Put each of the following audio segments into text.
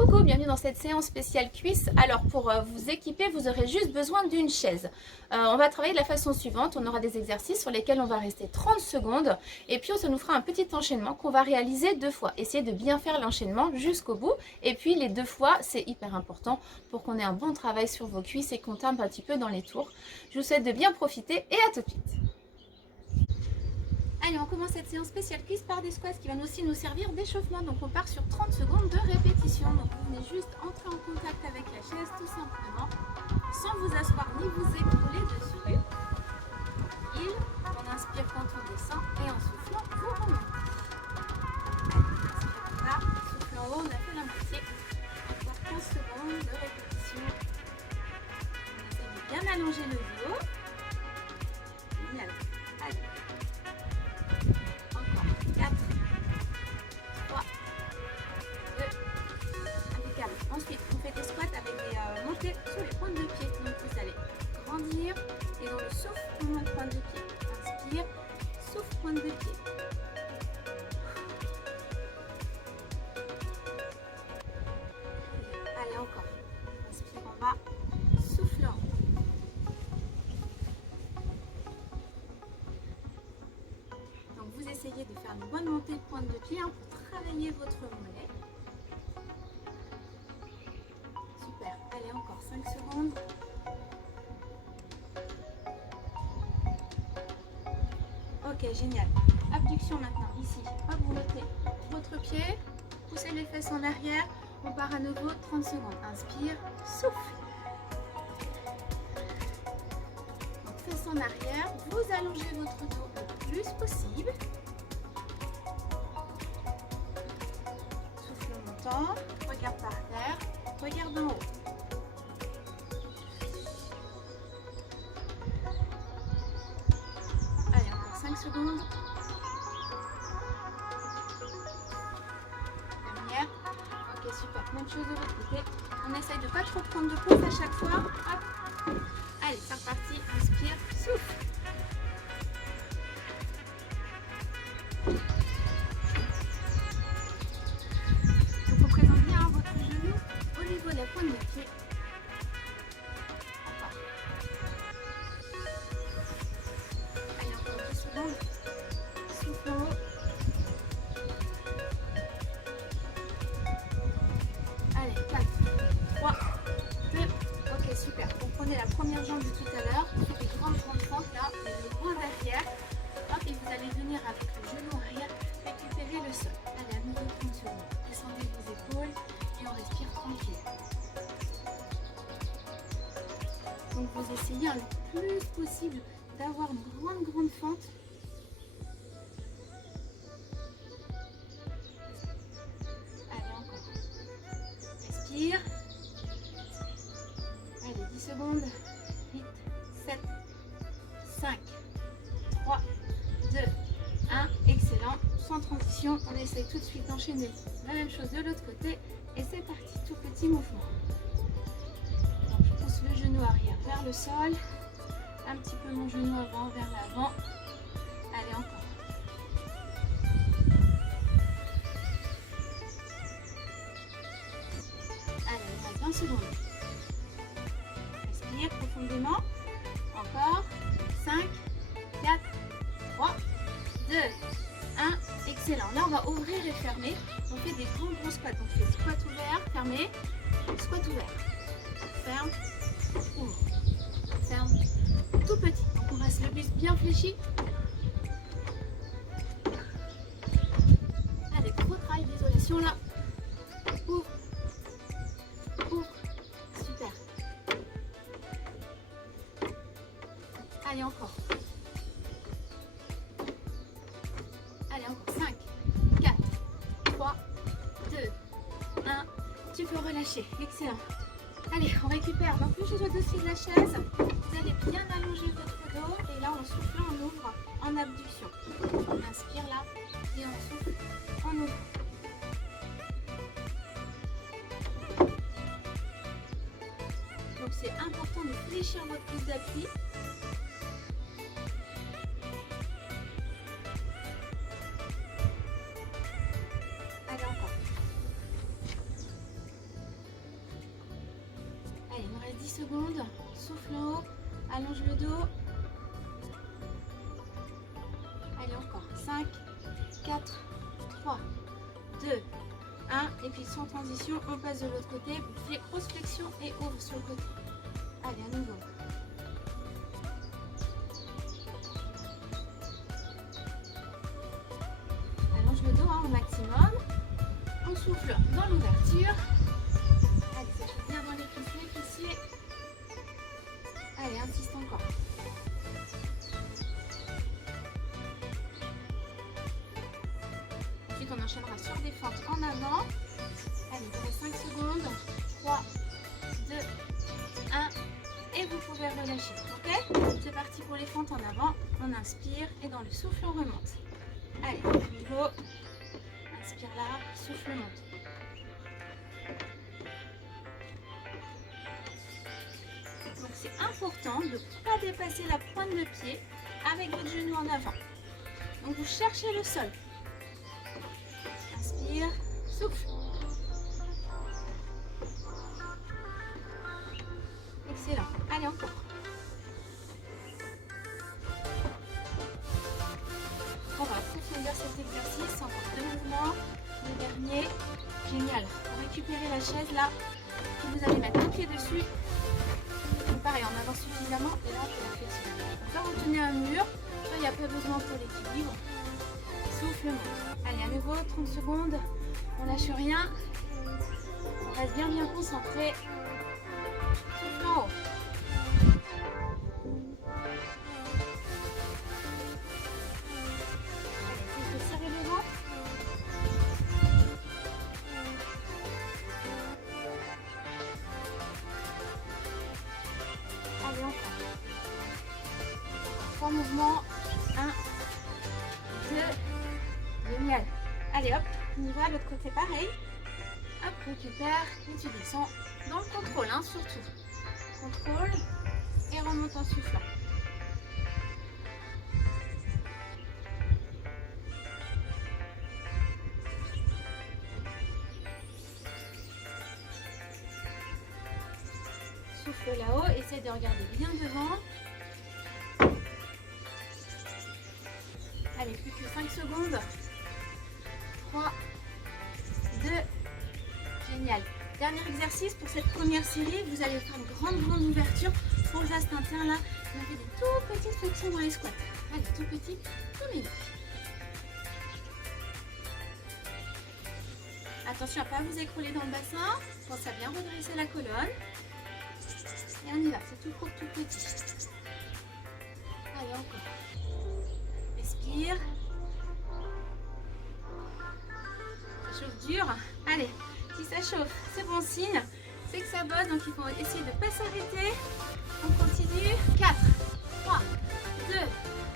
Coucou, bienvenue dans cette séance spéciale cuisse. Alors pour vous équiper, vous aurez juste besoin d'une chaise. On va travailler de la façon suivante. On aura des exercices sur lesquels on va rester 30 secondes et puis ça nous fera un petit enchaînement qu'on va réaliser 2 fois. Essayez de bien faire l'enchaînement jusqu'au bout et puis les 2 fois, c'est hyper important pour qu'on ait un bon travail sur vos cuisses et qu'on timbre un petit peu dans les tours. Je vous souhaite de bien profiter et à tout de suite. Allez, on commence cette séance spéciale cuisse par des squats qui va aussi nous servir d'échauffement. Donc on part sur 30 secondes de répétition. Donc vous venez juste entrer en contact avec la chaise tout simplement, sans vous asseoir ni vous écrouler dessus. On inspire quand on descend et en soufflant, vous remontez. Inspire là, souffle en haut, on a fait la moitié. Encore 15 secondes de répétition. On essaie de bien allonger le dos. Génial. Allez. 4, 3, 2, impeccable. Ensuite, on fait des squats avec des montées sur les pointes de pied. Donc vous allez grandir et dans le souffle, on monte pointe de pied. Inspire, souffle, pointe de pied. Allez, encore. Inspire en bas, souffle en haut. Vous essayez de faire une bonne montée de pointe de pied pour travailler votre mollet. Super, allez encore 5 secondes. Ok, génial. Abduction maintenant, ici. Hop, vous mettez votre pied, poussez les fesses en arrière. On part à nouveau 30 secondes. Inspire, souffle. Donc fesses en arrière, vous allongez votre dos le plus possible. Souffle en montant, regarde par terre, regarde en haut. Allez, encore 5 secondes. Dernière. Ok, super. Même chose de l'autre côté. On essaye de ne pas trop prendre de pause à chaque fois. Hop. Allez, c'est reparti. Inspire, souffle. Donc on présente bien votre genou au niveau de la pointe de pied. Encore. Allez, encore 10 secondes. Souffle en haut. Allez, 4, 3, 2. Ok, super. Donc prenez la première jambe de tout à l'heure. Sur les grandes fentes là, le point derrière. Hop, et vous allez venir avec le genou arrière récupérer le sol. Allez, à nouveau 30 secondes. Descendez vos épaules et on respire tranquille. Donc vous essayez le plus possible d'avoir une grande fente. Allez, encore. Respire. Allez, 10 secondes. 8, 7, 5, 3, 2, 1. Excellent. Sans transition, on essaie tout de suite d'enchaîner la même chose de l'autre côté. Et c'est parti, tout petit mouvement. Donc je pousse le genou arrière vers le sol. Un petit peu mon genou avant vers l'avant. Allez, encore. Allez, on reste 20 secondes. Respire profondément. Encore. 5, 4, 3, 2, 1. Excellent. Là, on va ouvrir et fermer. On fait des gros squats. On fait squat ouvert, fermé, squat ouvert. Ferme, ouvre. Ferme, tout petit. Donc, on reste le buste bien fléchi. Allez, gros travail d'isolation là. Ouvre, ouvre. Super. Allez, encore. Allez, encore 5, 4, 3, 2, 1. Tu peux relâcher. Excellent. Allez, on récupère. Donc, le genou dossier de la chaise. Vous allez bien allonger votre dos. Et là, on souffle, on ouvre en abduction. On inspire là et on souffle en ouvrant. Donc, c'est important de fléchir votre pouce d'appui. Allez, encore. secondes. Souffle en haut. Allonge le dos. Allez, encore. 5, 4, 3, 2, 1. Et puis sans transition, on passe de l'autre côté. Vous faites grosse flexion et ouvre sur le côté. Allez, à nouveau. Allonge le dos au maximum. On souffle dans l'ouverture. Allez, ça fait bien dans les fessiers. Allez, insiste encore. Ensuite, on enchaînera sur des fentes en avant. Allez, il vous reste 5 secondes. 3, 2, 1. Et vous pouvez relâcher. Ok? C'est parti pour les fentes en avant. On inspire et dans le souffle, on remonte. Allez, niveau. Inspire là, souffle, monte. Donc c'est important de ne pas dépasser la pointe de pied avec votre genou en avant. Donc vous cherchez le sol. Inspire, souffle. Excellent. Allez, encore. On va approfondir cet exercice. Encore 2 mouvements. Le dernier. Génial. Pour récupérer la chaise là, vous allez mettre un pied dessus. Et pareil, on avance suffisamment et là on fait la flexion. Donc là, retenez un mur. Là, il n'y a pas besoin pour l'équilibre. Souffle, monte. Allez, à nouveau, 30 secondes. On lâche rien. On reste bien concentré. Souffle en haut. Allez, encore. 3 mouvements. 1, 2. Génial. Allez, hop, on y va. L'autre côté, pareil. Hop, récupère et tu descends dans le contrôle, hein, surtout. Contrôle et remonte en soufflant. Souffle là-haut, essaye de regarder bien devant. Allez, plus que 5 secondes. 3, 2, génial. Dernier exercice pour cette première série, vous allez faire une grande ouverture pour le geste interne là. On fait des tout petites flexions dans les squats. Allez, tout petit, tout mini. Attention à ne pas vous écrouler dans le bassin. Pensez à bien redresser la colonne. Et on y va, c'est tout court, tout petit. Allez, encore. Respire. Ça chauffe dur. Allez, si ça chauffe, c'est bon signe. C'est que ça bosse, donc il faut essayer de ne pas s'arrêter. On continue. 4, 3, 2,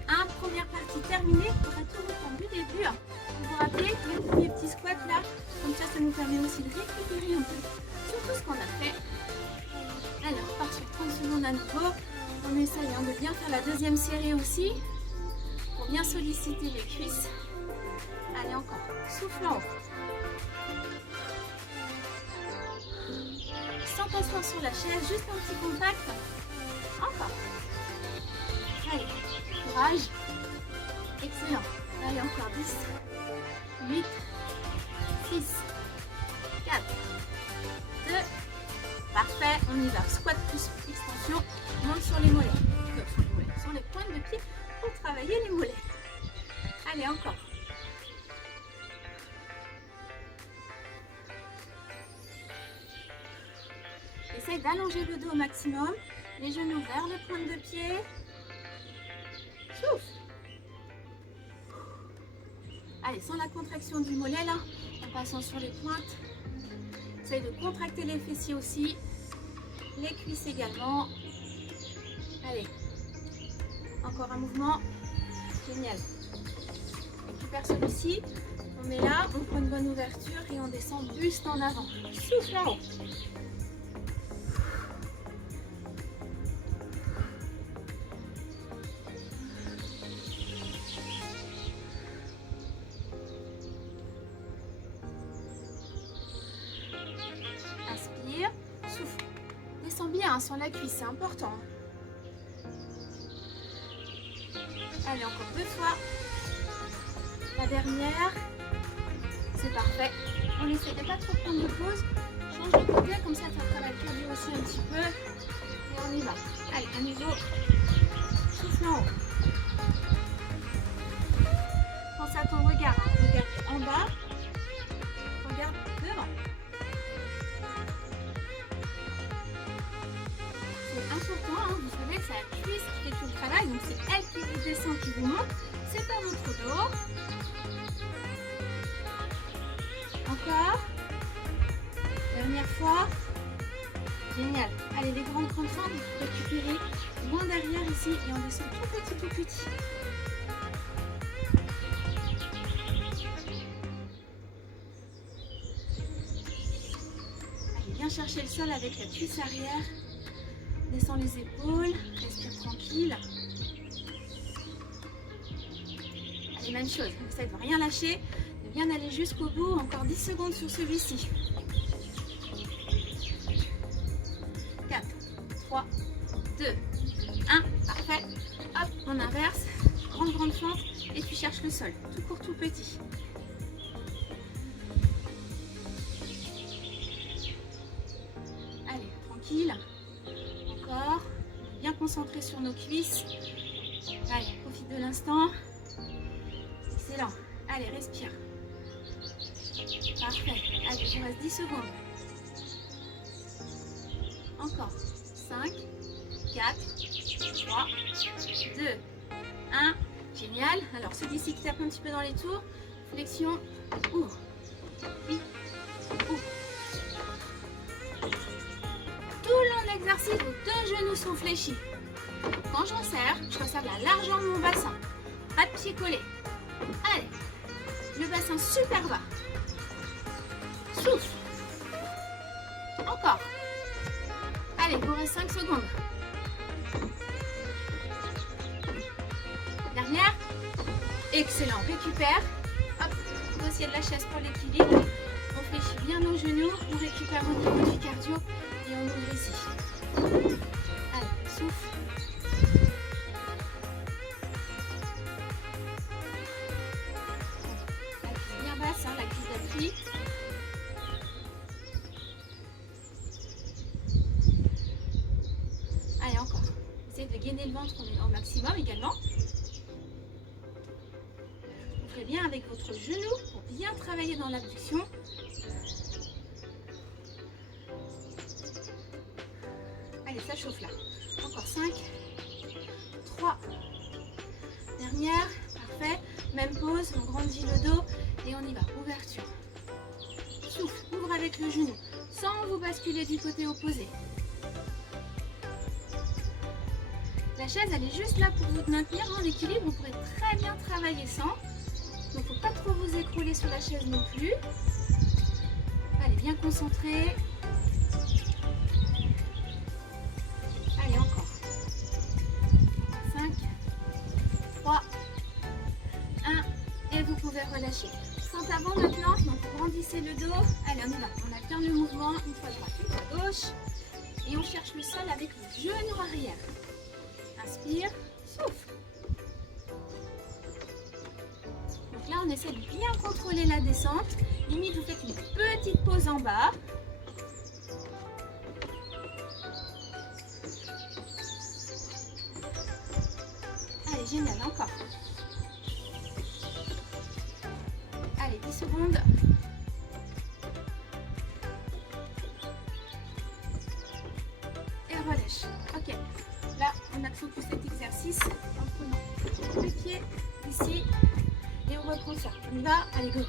1. Première partie terminée. On va tout reprendre du début. Vous vous rappelez, le premier petit squat là. Comme ça nous permet aussi de récupérer un peu sur tout ce qu'on a fait. Alors, on part sur 30 secondes à nouveau. On essaye de bien faire la deuxième série aussi. Pour bien solliciter les cuisses. Allez, encore. Souffle en haut. Sans tension sur la chaise, juste un petit contact. Encore. Allez, courage. Excellent. Allez, encore 10, 8, 6, 4, 2, parfait. On y va. Squat plus extension. Monte sur les mollets. Sur les pointes de pied pour travailler les mollets. Allez, encore. Essaye d'allonger le dos au maximum. Les genoux vers les pointes de pied. Souffle. Allez, sans la contraction du mollet là, en passant sur les pointes. Essaye de contracter les fessiers aussi. Les cuisses également. Allez. Encore un mouvement. Génial. Récupère celui-ci. On met là, on prend une bonne ouverture et on descend buste en avant. Souffle en haut. Inspire, souffle. Descends bien. bien sur la cuisse, c'est important. Allez, encore 2 fois. La dernière. C'est parfait. On essaie de pas trop prendre de pause. Change de côté, comme ça travaille le cardio aussi un petit peu. Et on y va. Allez, à nouveau. Souffle en haut. Pense à ton regard. Regarde en bas. Regarde devant. C'est important, hein. Vous savez que c'est la cuisse qui fait tout le travail. Donc c'est elle qui vous descend, qui vous monte. C'est pas votre dos. Encore. Dernière fois. Génial. Allez, les grandes fentes, vous récupérez loin derrière ici et on descend tout petit. Allez, viens chercher le sol avec la cuisse arrière. Descends les épaules, respire tranquille. Allez, même chose, essaye de rien lâcher, de bien aller jusqu'au bout. Encore 10 secondes sur celui-ci. 4, 3, 2, 1, parfait. Hop, on inverse, grande fente et tu cherches le sol, tout court, tout petit. Allez, tranquille. Encore, bien concentré sur nos cuisses. Allez, profite de l'instant. Excellent. Allez, respire. Parfait. Allez, il vous reste 10 secondes. Encore. 5, 4, 3, 2, 1. Génial. Alors, celui-ci qui tape un petit peu dans les tours. Flexion. Ouvre. Oui. Ouvre. Tout le long de l'exercice, vos 2 genoux sont fléchis. Quand j'en serre, je resserre la largeur de mon bassin. Pas de pied collé. Allez. Le bassin super bas. Souffle. Encore. Allez, il vous reste 5 secondes. Dernière. Excellent. Récupère. Hop. Dossier de la chaise pour l'équilibre. On fléchit bien nos genoux. On récupère au niveau du cardio. Et on ouvre ici. Allez, souffle. La cuisse bien basse, hein, la cuisse d'appui. Allez, encore. Essayez de gainer le ventre au maximum également. Ouvrez bien avec votre genou pour bien travailler dans l'abduction. Allez, ça chauffe là. Encore 5, 3, dernière, parfait. Même pause, on grandit le dos et on y va. Ouverture. Souffle, ouvre avec le genou, sans vous basculer du côté opposé. La chaise, elle est juste là pour vous maintenir en équilibre. Vous pourrez très bien travailler sans. Donc, il ne faut pas trop vous écrouler sur la chaise non plus. Allez, bien concentré. Allez, encore. 5, 3, 1. Et vous pouvez relâcher. Fente avant maintenant. Donc, vous grandissez le dos. Allez, on y va. On alterne le mouvement. Une fois droite, une fois gauche. Et on cherche le sol avec le genou arrière. Inspire, souffle. Donc là, on essaie de bien contrôler la descente. Limite, vous faites une petite pause en bas. Allez, génial, encore. Allez, 10 secondes. Et relâche. Ok. Là, on accentue cet exercice en prenant le pied ici et on reprend ça. On y va, allez go.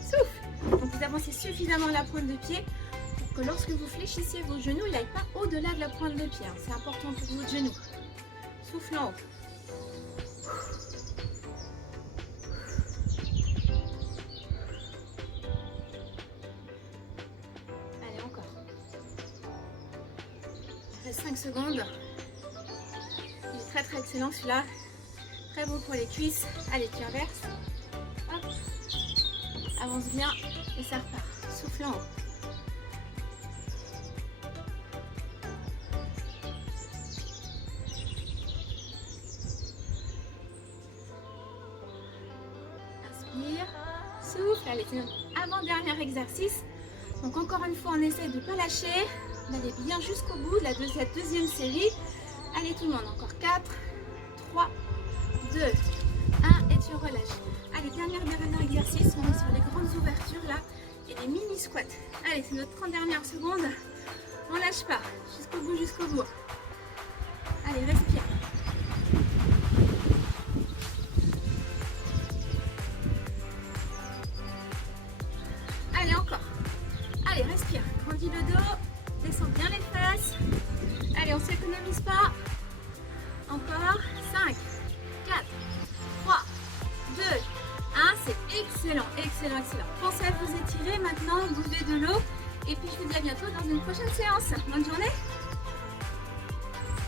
Souffle. Donc vous avancez suffisamment la pointe de pied pour que lorsque vous fléchissez vos genoux, il n'aille pas au-delà de la pointe de pied. C'est important pour votre genou. Souffle en haut. Allez, encore. Il reste 5 secondes. Très excellent celui-là, très beau pour les cuisses. Allez, tu inverses, hop, avance bien et ça repart. Souffle en haut. souffle. Allez, c'est notre avant-dernier exercice. Donc encore une fois, on essaie de ne pas lâcher, d'aller bien jusqu'au bout de cette deuxième série. Allez tout le monde, encore 4, 3, 2, 1 et tu relâches. Allez, dernier exercice, on est sur les grandes ouvertures là et les mini squats. Allez, c'est notre 30 dernières secondes. On lâche pas, jusqu'au bout, jusqu'au bout. Allez, respire. Allez, encore. Allez, respire. Grandis le dos. Descends bien les fesses. Allez, on ne s'économise pas. Encore. 5, 4, 3, 2, 1. C'est excellent, excellent, excellent. Pensez à vous étirer maintenant, bouger de l'eau. Et puis, je vous dis à bientôt dans une prochaine séance. Bonne journée.